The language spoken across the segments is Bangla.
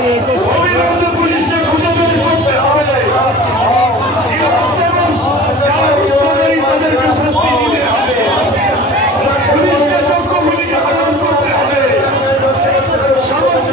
অবিলম্বে পুলিশকে খুঁজে বের করতে হবে। তাদেরকে শাস্তি দিতে হবে। পুলিশকে যোগ্য ভূমিকা পালন করতে হবে। সমস্ত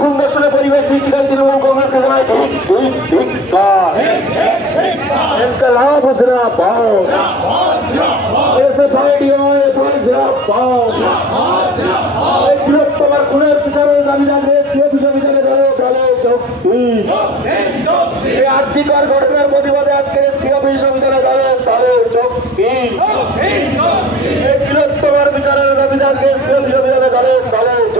খুন দর্শনের পরিবেশ সৃষ্টিকারী তৃণমূল কংগ্রেসকে জানাই লাভ হোসেনা পাও বৃহত্তমার খুনের বিচারের দাবি রাখবে বিচারে আর্থিকার ঘটনার প্রতিবাদে আজকে বিচারে বৃহত্তমার বিচারের দাবি রাখবে বিচারে